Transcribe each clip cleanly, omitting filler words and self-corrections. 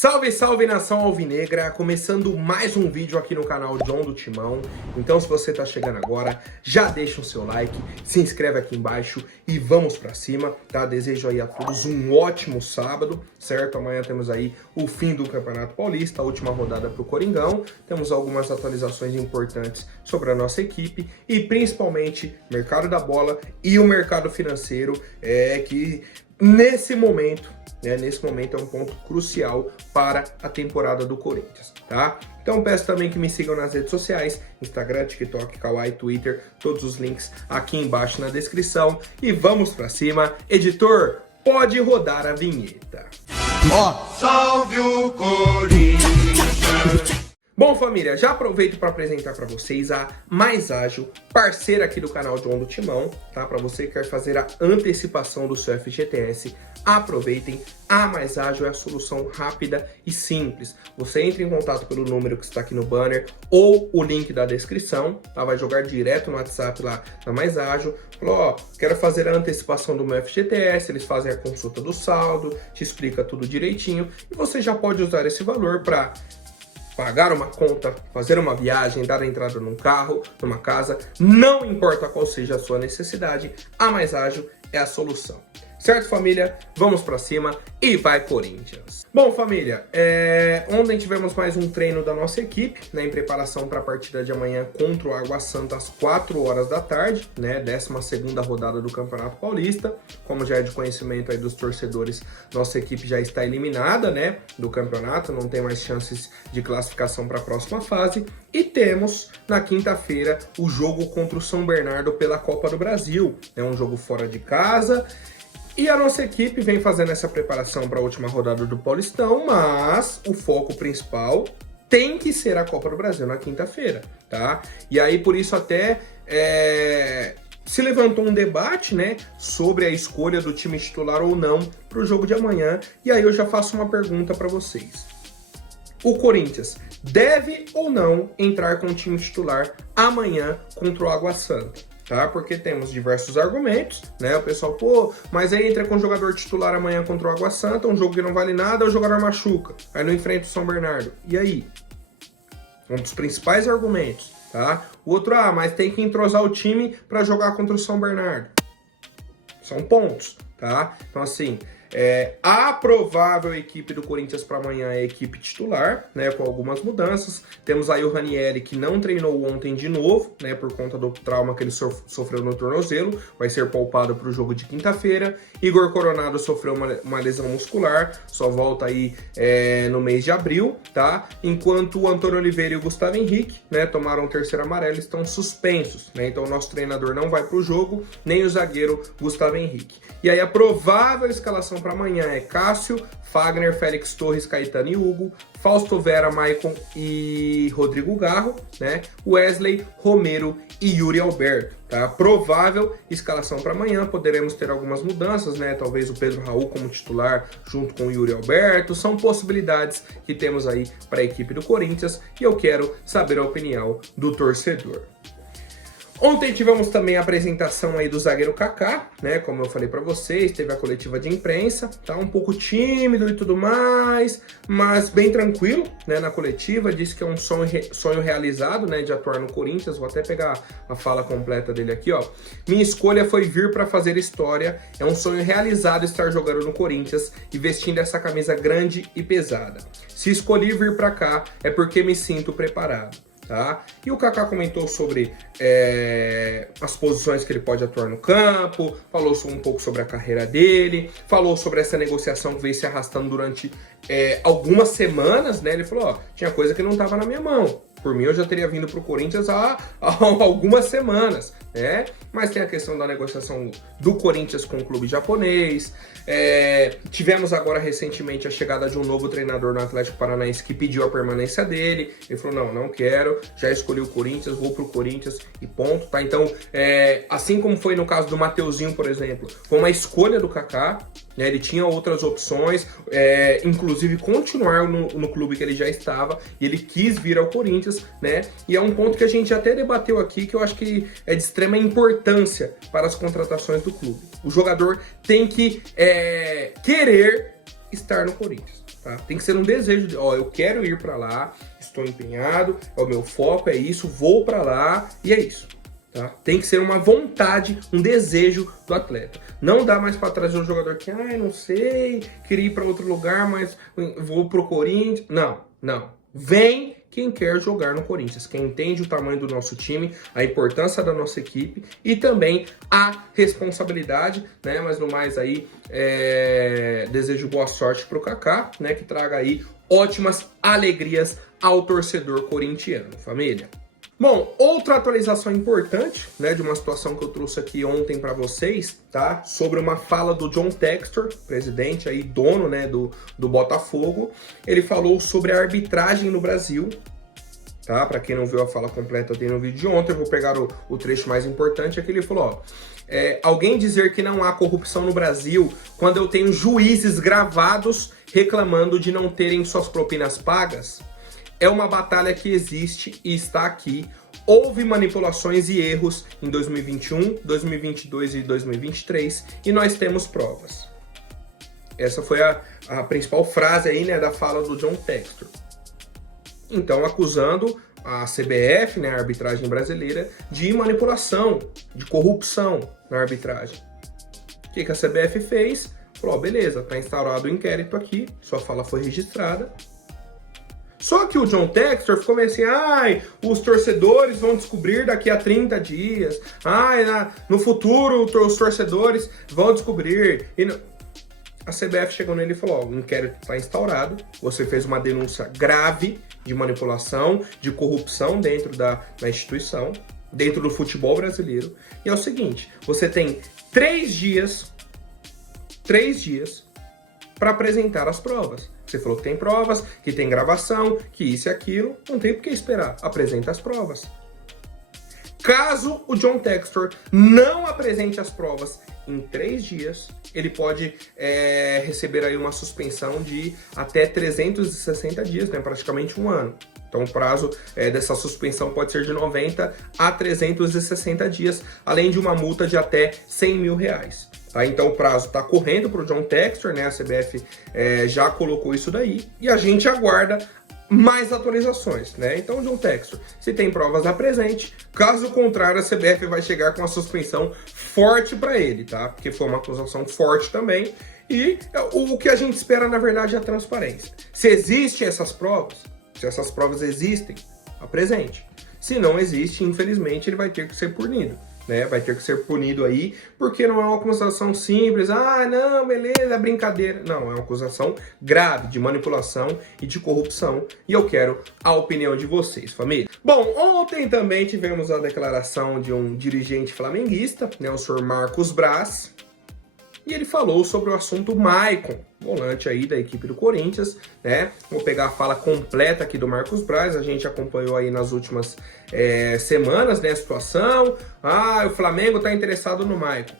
Salve, salve nação alvinegra, começando mais um vídeo aqui no canal John do Timão. Então se você tá chegando agora, já deixa o seu like, se inscreve aqui embaixo e vamos pra cima, tá? Desejo aí a todos um ótimo sábado, certo? Amanhã temos aí o fim do Campeonato Paulista, a última rodada pro Coringão. Temos algumas atualizações importantes sobre a nossa equipe e principalmente mercado da bola e o mercado financeiro, que nesse momento é um ponto crucial para a temporada do Corinthians, tá? Então peço também que me sigam nas redes sociais, Instagram, TikTok, Kawaii, Twitter, todos os links aqui embaixo na descrição. E vamos pra cima. Editor, pode rodar a vinheta. Salve o Corinthians! Bom, família, já aproveito para apresentar para vocês a Mais Ágil, parceira aqui do canal John do Timão, tá? Para você que quer fazer a antecipação do seu FGTS, aproveitem. A Mais Ágil é a solução rápida e simples. Você entra em contato pelo número que está aqui no banner ou o link da descrição, tá? Vai jogar direto no WhatsApp lá na Mais Ágil. Falou, quero fazer a antecipação do meu FGTS, eles fazem a consulta do saldo, te explica tudo direitinho e você já pode usar esse valor para pagar uma conta, fazer uma viagem, dar entrada num carro, numa casa, não importa qual seja a sua necessidade, a Mais Ágil é a solução. Certo, família? Vamos pra cima e vai Corinthians! Bom, família, ontem tivemos mais um treino da nossa equipe, né, em preparação para a partida de amanhã contra o Água Santa às 4 horas da tarde, né, 12ª rodada do Campeonato Paulista. Como já é de conhecimento aí dos torcedores, nossa equipe já está eliminada, né, do campeonato, não tem mais chances de classificação para a próxima fase. E temos, na quinta-feira, o jogo contra o São Bernardo pela Copa do Brasil. É um jogo fora de casa. E a nossa equipe vem fazendo essa preparação para a última rodada do Paulistão, mas o foco principal tem que ser a Copa do Brasil na quinta-feira, tá? E aí, por isso, até se levantou um debate, né, sobre a escolha do time titular ou não para o jogo de amanhã. E aí eu já faço uma pergunta para vocês. O Corinthians deve ou não entrar com o time titular amanhã contra o Água Santa? Tá? Porque temos diversos argumentos, né? O pessoal, mas aí entra com o jogador titular amanhã contra o Água Santa, um jogo que não vale nada, o jogador machuca, aí não enfrenta o São Bernardo. E aí? Um dos principais argumentos, tá? O outro, mas tem que entrosar o time para jogar contra o São Bernardo. São pontos, tá? Então, assim, a provável equipe do Corinthians para amanhã é a equipe titular, né, com algumas mudanças. Temos aí o Ranieri, que não treinou ontem de novo, né, por conta do trauma que ele sofreu no tornozelo, vai ser poupado para o jogo de quinta-feira. Igor Coronado sofreu uma lesão muscular, só volta aí no mês de abril, tá? Enquanto o Antônio Oliveira e o Gustavo Henrique, né, tomaram o terceiro amarelo, estão suspensos, né? Então o nosso treinador não vai para o jogo, nem o zagueiro Gustavo Henrique. E aí a provável escalação para amanhã é Cássio, Fagner, Félix Torres, Caetano e Hugo, Fausto Vera, Maicon e Rodrigo Garro, né? Wesley, Romero e Yuri Alberto, tá? Provável escalação para amanhã, poderemos ter algumas mudanças, né? Talvez o Pedro Raul como titular junto com o Yuri Alberto, são possibilidades que temos aí para a equipe do Corinthians e eu quero saber a opinião do torcedor. Ontem tivemos também a apresentação aí do zagueiro Kaká, né? Como eu falei para vocês, teve a coletiva de imprensa, tá um pouco tímido e tudo mais, mas bem tranquilo, né? Na coletiva, disse que é um sonho realizado, né? De atuar no Corinthians. Vou até pegar a fala completa dele aqui, ó. Minha escolha foi vir para fazer história. É um sonho realizado estar jogando no Corinthians e vestindo essa camisa grande e pesada. Se escolhi vir para cá é porque me sinto preparado. Tá? E o Kaká comentou sobre as posições que ele pode atuar no campo, falou um pouco sobre a carreira dele, falou sobre essa negociação que veio se arrastando durante algumas semanas, né? Ele falou, tinha coisa que não estava na minha mão. Por mim, eu já teria vindo para o Corinthians há algumas semanas, né? Mas tem a questão da negociação do Corinthians com o clube japonês. Tivemos agora recentemente a chegada de um novo treinador no Atlético Paranaense que pediu a permanência dele. Ele falou, não quero, já escolhi o Corinthians, vou para o Corinthians e ponto, tá? Então, assim como foi no caso do Mateuzinho, por exemplo, foi uma escolha do Kaká, né? Ele tinha outras opções, inclusive continuar no clube que ele já estava, e ele quis vir ao Corinthians, né? E é um ponto que a gente até debateu aqui, que eu acho que é de extrema importância para as contratações do clube. O jogador tem que querer estar no Corinthians. tá? Tem que ser um desejo de, ó, eu quero ir para lá, estou empenhado, é o meu foco, é isso, vou para lá e é isso. Tá? Tem que ser uma vontade, um desejo do atleta. Não dá mais para trazer o jogador que, não sei, queria ir para outro lugar, mas vou pro Corinthians. Não. Vem quem quer jogar no Corinthians, quem entende o tamanho do nosso time, a importância da nossa equipe e também a responsabilidade, né? Mas no mais aí, desejo boa sorte pro Kaká, né? Que traga aí ótimas alegrias ao torcedor corintiano, família. Bom, outra atualização importante, né, de uma situação que eu trouxe aqui ontem para vocês, tá? Sobre uma fala do John Textor, presidente aí, dono, né, do Botafogo. Ele falou sobre a arbitragem no Brasil, tá? Para quem não viu a fala completa, tem no vídeo de ontem, eu vou pegar o trecho mais importante, é que ele falou, alguém dizer que não há corrupção no Brasil quando eu tenho juízes gravados reclamando de não terem suas propinas pagas, é uma batalha que existe e está aqui. Houve manipulações e erros em 2021, 2022 e 2023 e nós temos provas. Essa foi a principal frase aí, né, da fala do John Textor. Então, acusando a CBF, né, a arbitragem brasileira, de manipulação, de corrupção na arbitragem. O que a CBF fez? Falou, beleza, tá instaurado o inquérito aqui, sua fala foi registrada. Só que o John Textor ficou meio assim, os torcedores vão descobrir daqui a 30 dias, no futuro os torcedores vão descobrir. A CBF chegou nele e falou, o inquérito está instaurado, você fez uma denúncia grave de manipulação, de corrupção dentro da instituição, dentro do futebol brasileiro, e é o seguinte, você tem 3 dias para apresentar as provas. Você falou que tem provas, que tem gravação, que isso e aquilo. Não tem por que esperar. Apresenta as provas. Caso o John Textor não apresente as provas em 3 dias, ele pode receber aí uma suspensão de até 360 dias, né? Praticamente um ano. Então o prazo dessa suspensão pode ser de 90 a 360 dias, além de uma multa de até 100 mil reais. Tá? Então o prazo está correndo para o John Textor, né? A CBF já colocou isso daí e a gente aguarda mais atualizações, né? Então, John Textor, se tem provas, apresente. Caso contrário, a CBF vai chegar com uma suspensão forte para ele, tá? Porque foi uma acusação forte também. E o que a gente espera, na verdade, é a transparência. Se existem essas provas, se essas provas existem, apresente. Se não existe, infelizmente, ele vai ter que ser punido. Né, vai ter que ser punido aí, porque não é uma acusação simples, não, beleza, é brincadeira. Não, é uma acusação grave de manipulação e de corrupção, e eu quero a opinião de vocês, família. Bom, ontem também tivemos a declaração de um dirigente flamenguista, né, o senhor Marcos Braz, e ele falou sobre o assunto Maicon, volante aí da equipe do Corinthians, né? Vou pegar a fala completa aqui do Marcos Braz, a gente acompanhou aí nas últimas semanas, né, a situação. O Flamengo tá interessado no Maicon.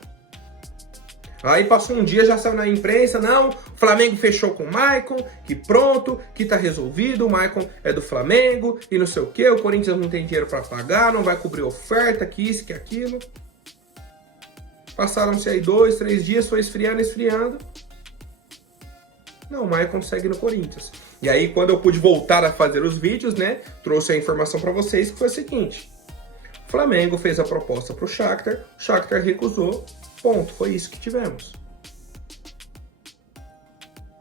Aí passou um dia, já saiu na imprensa, não, o Flamengo fechou com o Maicon, que pronto, que tá resolvido, o Maicon é do Flamengo, e não sei o que, o Corinthians não tem dinheiro para pagar, não vai cobrir oferta, que isso, que aquilo. Passaram-se aí 2, 3 dias, foi esfriando. Não, o Maicon segue no Corinthians. E aí, quando eu pude voltar a fazer os vídeos, né, trouxe a informação para vocês que foi o seguinte. O Flamengo fez a proposta para o Shakhtar recusou, ponto, foi isso que tivemos.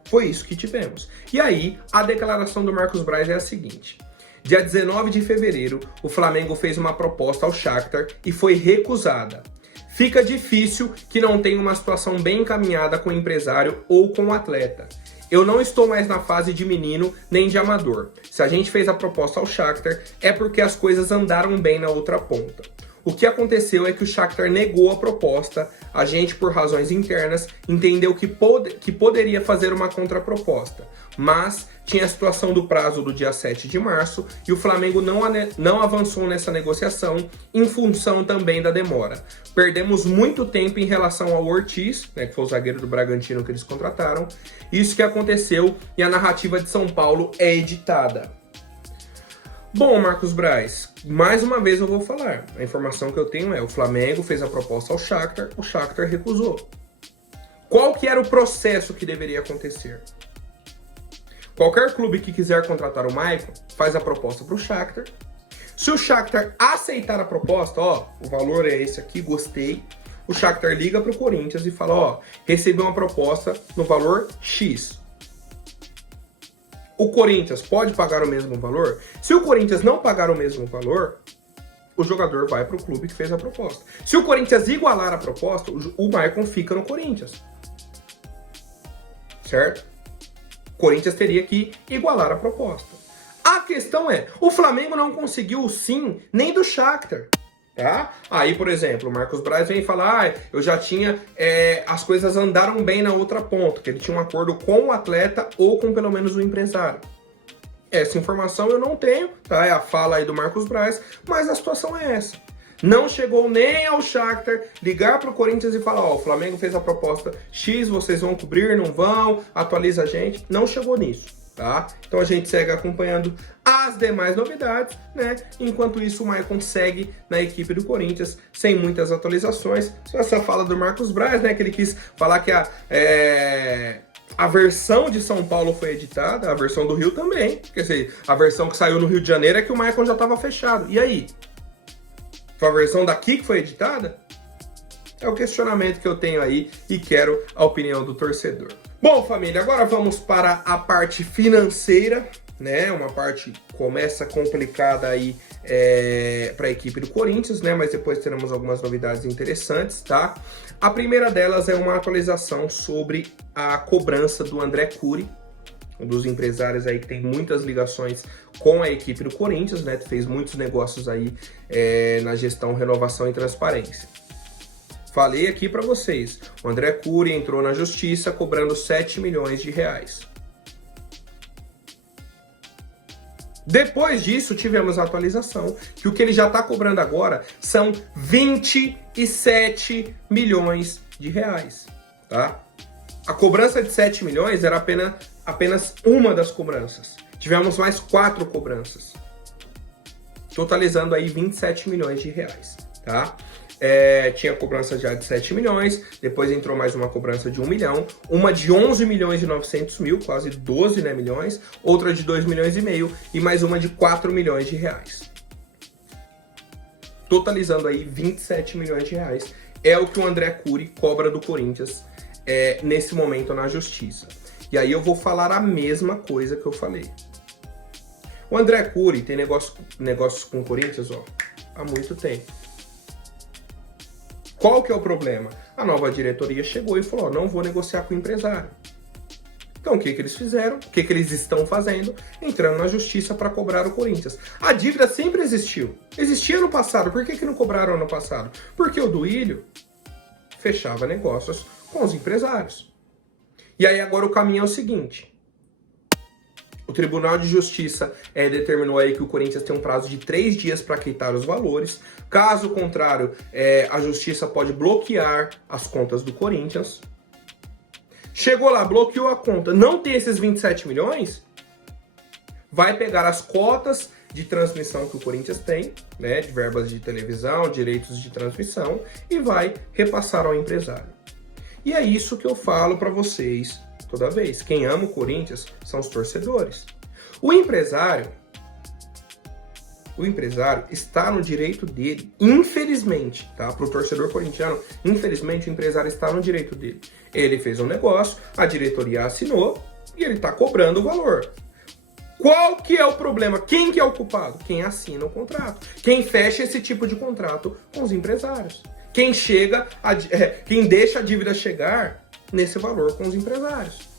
Foi isso que tivemos. E aí, a declaração do Marcos Braz é a seguinte. Dia 19 de fevereiro, o Flamengo fez uma proposta ao Shakhtar e foi recusada. Fica difícil que não tenha uma situação bem encaminhada com o empresário ou com o atleta. Eu não estou mais na fase de menino nem de amador. Se a gente fez a proposta ao Shakhtar, é porque as coisas andaram bem na outra ponta. O que aconteceu é que o Shakhtar negou a proposta, a gente, por razões internas, entendeu que poderia fazer uma contraproposta, mas tinha a situação do prazo do dia 7 de março e o Flamengo não avançou nessa negociação em função também da demora. Perdemos muito tempo em relação ao Ortiz, né, que foi o zagueiro do Bragantino que eles contrataram, isso que aconteceu e a narrativa de São Paulo é editada. Bom, Marcos Braz, mais uma vez eu vou falar. A informação que eu tenho é: o Flamengo fez a proposta ao Shakhtar, o Shakhtar recusou. Qual que era o processo que deveria acontecer? Qualquer clube que quiser contratar o Maicon, faz a proposta para o Shakhtar. Se o Shakhtar aceitar a proposta, ó, o valor é esse aqui, gostei. O Shakhtar liga para o Corinthians e fala, ó, recebi uma proposta no valor X. O Corinthians pode pagar o mesmo valor? Se o Corinthians não pagar o mesmo valor, o jogador vai para o clube que fez a proposta. Se o Corinthians igualar a proposta, o Maicon fica no Corinthians. Certo? O Corinthians teria que igualar a proposta. A questão é, o Flamengo não conseguiu o sim nem do Shakhtar. Tá? Aí, por exemplo, o Marcos Braz vem falar, eu já tinha, as coisas andaram bem na outra ponta, que ele tinha um acordo com o atleta ou com pelo menos o empresário. Essa informação eu não tenho, tá? É a fala aí do Marcos Braz, mas a situação é essa. Não chegou nem ao Shakhtar ligar para o Corinthians e falar, ó, o Flamengo fez a proposta X, vocês vão cobrir, não vão, atualiza a gente. Não chegou nisso. Tá? Então a gente segue acompanhando as demais novidades, né? Enquanto isso, o Maicon segue na equipe do Corinthians sem muitas atualizações. Só essa fala do Marcos Braz, né? Que ele quis falar que a versão de São Paulo foi editada, a versão do Rio também. Quer dizer, a versão que saiu no Rio de Janeiro é que o Maicon já estava fechado. E aí? Foi a versão daqui que foi editada? É o questionamento que eu tenho aí e quero a opinião do torcedor. Bom, família, agora vamos para a parte financeira, né? Uma parte que começa complicada aí para a equipe do Corinthians, né? Mas depois teremos algumas novidades interessantes, tá? A primeira delas é uma atualização sobre a cobrança do André Cury, um dos empresários aí que tem muitas ligações com a equipe do Corinthians, né? Fez muitos negócios aí na gestão, renovação e transparência. Falei aqui para vocês, o André Cury entrou na justiça cobrando 7 milhões de reais. Depois disso, tivemos a atualização que o que ele já está cobrando agora são 27 milhões de reais, tá? A cobrança de 7 milhões era apenas uma das cobranças. Tivemos mais 4 cobranças, totalizando aí 27 milhões de reais, tá? Tinha cobrança já de 7 milhões, depois entrou mais uma cobrança de 1 milhão, uma de 11 milhões e 900 mil, quase 12 milhões, outra de 2 milhões e meio e mais uma de 4 milhões de reais. Totalizando aí 27 milhões de reais, é o que o André Cury cobra do Corinthians nesse momento na justiça. E aí eu vou falar a mesma coisa que eu falei. O André Cury tem negócios com o Corinthians, ó, há muito tempo. Qual que é o problema? A nova diretoria chegou e falou, não vou negociar com o empresário. Então o que eles fizeram? O que eles estão fazendo? Entrando na justiça para cobrar o Corinthians. A dívida sempre existiu. Existia no passado. Por que não cobraram ano passado? Porque o Duílio fechava negócios com os empresários. E aí agora o caminho é o seguinte. O Tribunal de Justiça determinou aí que o Corinthians tem um prazo de 3 dias para quitar os valores. Caso contrário, a Justiça pode bloquear as contas do Corinthians. Chegou lá, bloqueou a conta, não tem esses 27 milhões, vai pegar as cotas de transmissão que o Corinthians tem, né, de verbas de televisão, direitos de transmissão, e vai repassar ao empresário. E é isso que eu falo para vocês toda vez. Quem ama o Corinthians são os torcedores. O empresário está no direito dele, infelizmente, tá? Para o torcedor corintiano, infelizmente o empresário está no direito dele. Ele fez um negócio, a diretoria assinou e ele está cobrando o valor. Qual que é o problema? Quem que é o culpado? Quem assina o contrato. Quem fecha esse tipo de contrato com os empresários. Quem deixa a dívida chegar nesse valor com os empresários.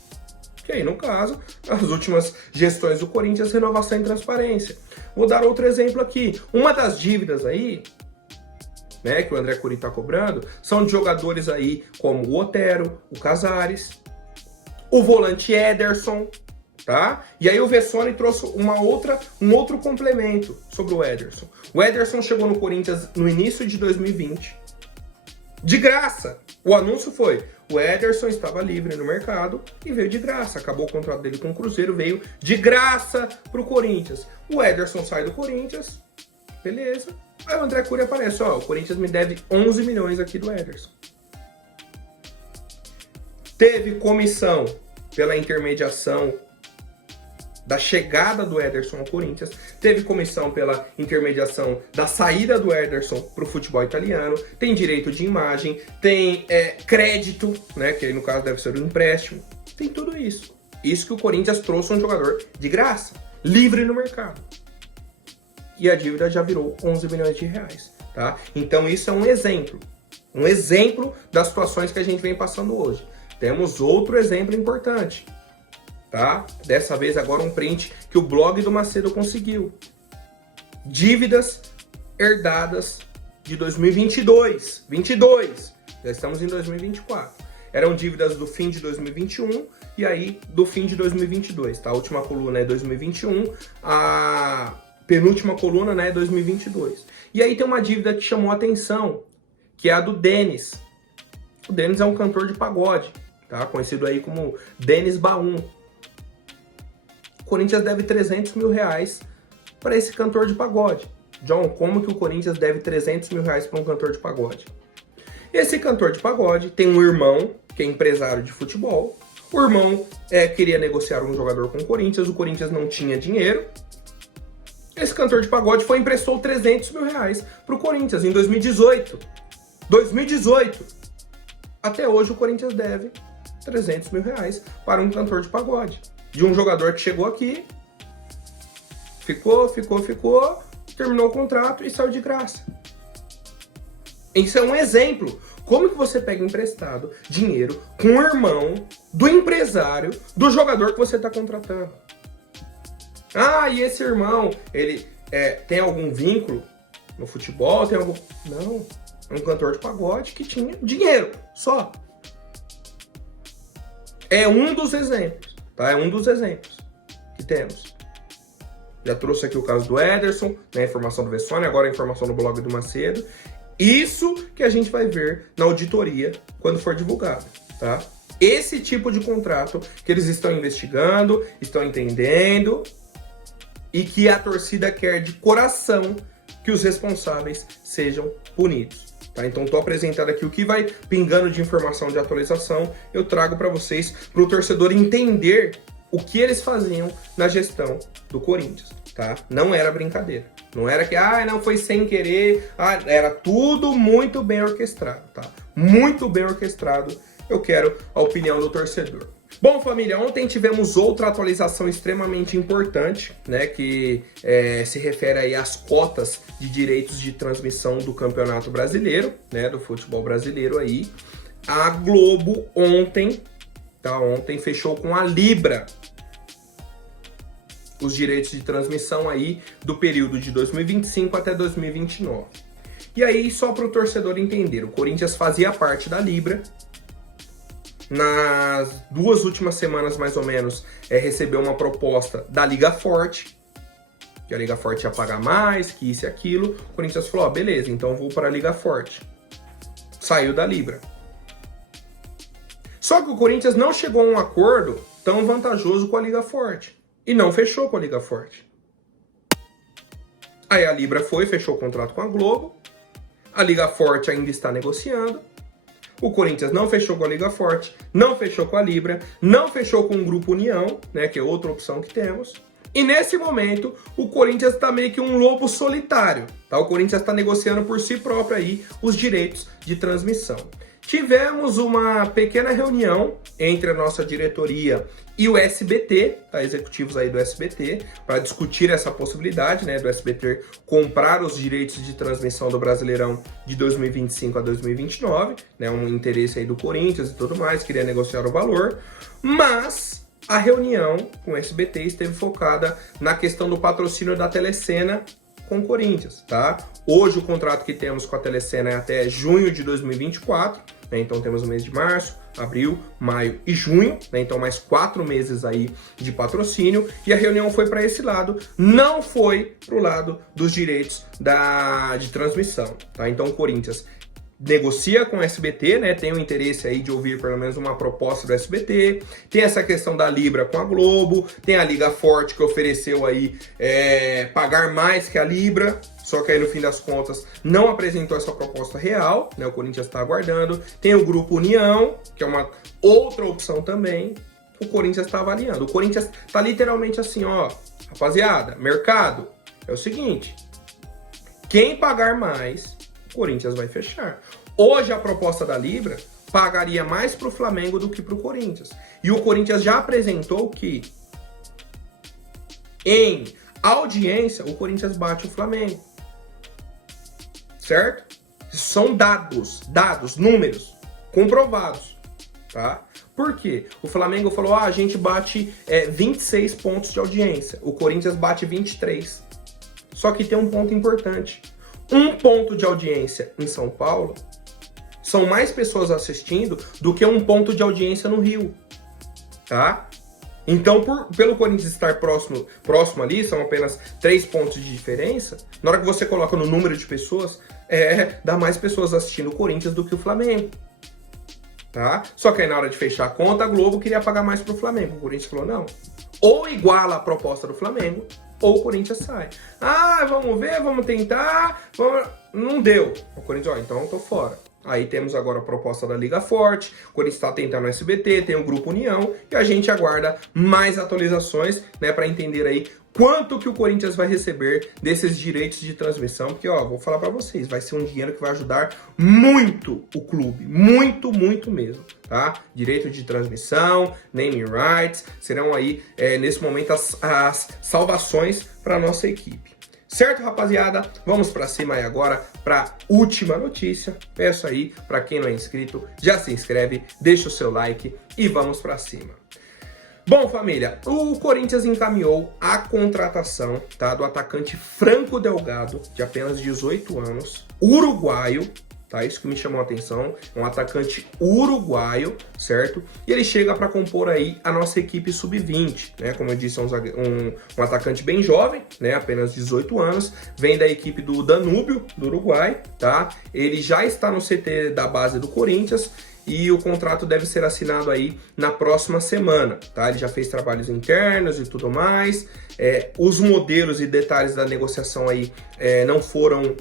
Que aí, no caso, as últimas gestões do Corinthians, renovação e transparência. Vou dar outro exemplo aqui. Uma das dívidas aí, né, que o André Cury está cobrando, são de jogadores aí como o Otero, o Casares, o volante Ederson, tá? E aí o Vessone trouxe um outro complemento sobre o Ederson. O Ederson chegou no Corinthians no início de 2020, de graça. O anúncio foi, o Ederson estava livre no mercado e veio de graça. Acabou o contrato dele com o Cruzeiro, veio de graça pro Corinthians. O Ederson sai do Corinthians, beleza. Aí o André Cury aparece, ó, o Corinthians me deve 11 milhões aqui do Ederson. Teve comissão pela intermediação da chegada do Ederson ao Corinthians, teve comissão pela intermediação da saída do Ederson para o futebol italiano, tem direito de imagem, tem crédito, né, que aí no caso deve ser um empréstimo, tem tudo isso. Isso que o Corinthians trouxe um jogador de graça, livre no mercado. E a dívida já virou 11 milhões de reais, tá? Então isso é um exemplo das situações que a gente vem passando hoje. Temos outro exemplo importante, tá? Dessa vez agora um print que o blog do Macedo conseguiu. Dívidas herdadas de 2022. Já estamos em 2024. Eram dívidas do fim de 2021 e aí do fim de 2022, tá? A última coluna é 2021, a penúltima coluna, né, é 2022. E aí tem uma dívida que chamou a atenção, que é a do Denis. O Denis é um cantor de pagode, tá? Conhecido aí como Denis Baum. O Corinthians deve 300 mil reais para esse cantor de pagode. John, como que o Corinthians deve 300 mil reais para um cantor de pagode? Esse cantor de pagode tem um irmão que é empresário de futebol. O irmão queria negociar um jogador com o Corinthians não tinha dinheiro. Esse cantor de pagode foi e emprestou 300 mil reais para o Corinthians em 2018. 2018. Até hoje o Corinthians deve 300 mil reais para um cantor de pagode. De um jogador que chegou aqui, ficou, terminou o contrato e saiu de graça. Isso é um exemplo. Como que você pega emprestado dinheiro com o irmão do empresário do jogador que você está contratando? Ah, e esse irmão, ele tem algum vínculo no futebol? Não, é um cantor de pagode que tinha dinheiro, só. É um dos exemplos, tá? É um dos exemplos que temos. Já trouxe aqui o caso do Ederson, né? A informação do Vessone, agora a informação no blog do Macedo. Isso que a gente vai ver na auditoria quando for divulgado, tá? Esse tipo de contrato que eles estão investigando, estão entendendo e que a torcida quer de coração que os responsáveis sejam punidos, tá? Então tô apresentando aqui o que vai pingando de informação de atualização, eu trago para vocês, para o torcedor entender o que eles faziam na gestão do Corinthians, tá? Não era brincadeira. Não era que, não, foi sem querer. Era tudo muito bem orquestrado, tá? Muito bem orquestrado. Eu quero a opinião do torcedor. Bom, família, ontem tivemos outra atualização extremamente importante, né? Que se refere aí às cotas de direitos de transmissão do Campeonato Brasileiro, né? Do futebol brasileiro aí. A Globo ontem fechou com a Libra os direitos de transmissão aí do período de 2025 até 2029. E aí, só para o torcedor entender, o Corinthians fazia parte da Libra. Nas 2 últimas semanas, mais ou menos, recebeu uma proposta da Liga Forte, que a Liga Forte ia pagar mais, que isso e aquilo. O Corinthians falou, beleza, então eu vou para a Liga Forte. Saiu da Libra. Só que o Corinthians não chegou a um acordo tão vantajoso com a Liga Forte. E não fechou com a Liga Forte. Aí a Libra fechou o contrato com a Globo. A Liga Forte ainda está negociando. O Corinthians não fechou com a Liga Forte, não fechou com a Libra, não fechou com o Grupo União, né, que é outra opção que temos. E nesse momento, o Corinthians está meio que um lobo solitário, tá? O Corinthians está negociando por si próprio aí os direitos de transmissão. Tivemos uma pequena reunião entre a nossa diretoria e o SBT, tá? Executivos aí do SBT, para discutir essa possibilidade, né, do SBT comprar os direitos de transmissão do Brasileirão de 2025 a 2029, né, um interesse aí do Corinthians e tudo mais, queria negociar o valor, mas a reunião com o SBT esteve focada na questão do patrocínio da Telecena com o Corinthians, tá? Hoje o contrato que temos com a Telecena é até junho de 2024, né? Então temos o mês de março, abril, maio e junho, né? Então mais 4 meses aí de patrocínio, e a reunião foi para esse lado, não foi para o lado dos direitos de transmissão, tá? Então o Corinthians negocia com o SBT, né? Tem o interesse aí de ouvir pelo menos uma proposta do SBT, tem essa questão da Libra com a Globo, tem a Liga Forte que ofereceu aí pagar mais que a Libra, só que aí no fim das contas não apresentou essa proposta real, né? O Corinthians está aguardando. Tem o Grupo União, que é uma outra opção também. o Corinthians está avaliando. O Corinthians está literalmente assim, ó, rapaziada, mercado, é o seguinte, quem pagar mais, o Corinthians vai fechar. Hoje a proposta da Libra pagaria mais para o Flamengo do que para o Corinthians. E o Corinthians já apresentou que em audiência o Corinthians bate o Flamengo. Certo? São dados, números comprovados, tá? Por quê? O Flamengo falou, a gente bate 26 pontos de audiência. O Corinthians bate 23. Só que tem um ponto importante. 1 ponto de audiência em São Paulo são mais pessoas assistindo do que 1 ponto de audiência no Rio, tá? Então, pelo Corinthians estar próximo ali, são apenas 3 pontos de diferença, na hora que você coloca no número de pessoas, dá mais pessoas assistindo o Corinthians do que o Flamengo. Tá? Só que aí na hora de fechar a conta, a Globo queria pagar mais pro Flamengo. O Corinthians falou, não. Ou iguala a proposta do Flamengo, ou o Corinthians sai. Ah, vamos ver, vamos tentar. Não deu. O Corinthians, então eu tô fora. Aí temos agora a proposta da Liga Forte, o Corinthians está tentando o SBT, tem o Grupo União, e a gente aguarda mais atualizações, né, para entender aí quanto que o Corinthians vai receber desses direitos de transmissão, porque, ó, vou falar para vocês, vai ser um dinheiro que vai ajudar muito o clube, muito, muito mesmo, tá? Direito de transmissão, naming rights, serão aí, nesse momento, as salvações para nossa equipe. Certo, rapaziada? Vamos para cima aí agora para última notícia. Peço aí para quem não é inscrito, já se inscreve, deixa o seu like e vamos para cima. Bom, família, o Corinthians encaminhou a contratação, tá, do atacante Franco Delgado, de apenas 18 anos, uruguaio, tá? Isso que me chamou a atenção, um atacante uruguaio, certo? E ele chega para compor aí a nossa equipe sub-20, né? Como eu disse, um atacante bem jovem, né? Apenas 18 anos, vem da equipe do Danúbio, do Uruguai, tá? Ele já está no CT da base do Corinthians e o contrato deve ser assinado aí na próxima semana, tá? Ele já fez trabalhos internos e tudo mais. Os modelos e detalhes da negociação aí não foram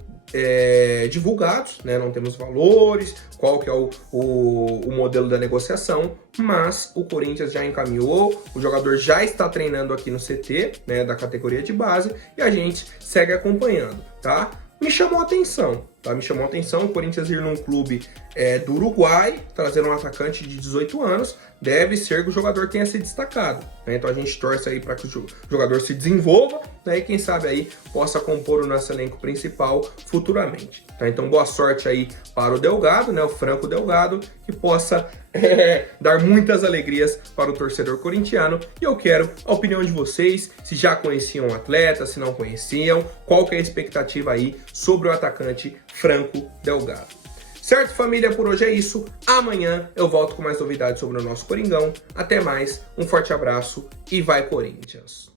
divulgados, né? Não temos valores, qual que é o modelo da negociação, mas o Corinthians já encaminhou, o jogador já está treinando aqui no CT, né, da categoria de base, e a gente segue acompanhando, tá? Me chamou a atenção, tá? Me chamou a atenção o Corinthians ir num clube do Uruguai, trazendo um atacante de 18 anos, deve ser que o jogador tenha se destacado, né? Então a gente torce aí para que o jogador se desenvolva, né? E quem sabe aí possa compor o nosso elenco principal futuramente, tá? Então boa sorte aí para o Delgado, né? O Franco Delgado, que possa dar muitas alegrias para o torcedor corintiano. E eu quero a opinião de vocês, se já conheciam o atleta, se não conheciam, qual que é a expectativa aí sobre o atacante Franco Delgado. Certo, família? Por hoje é isso. Amanhã eu volto com mais novidades sobre o nosso Coringão. Até mais, um forte abraço e vai Corinthians!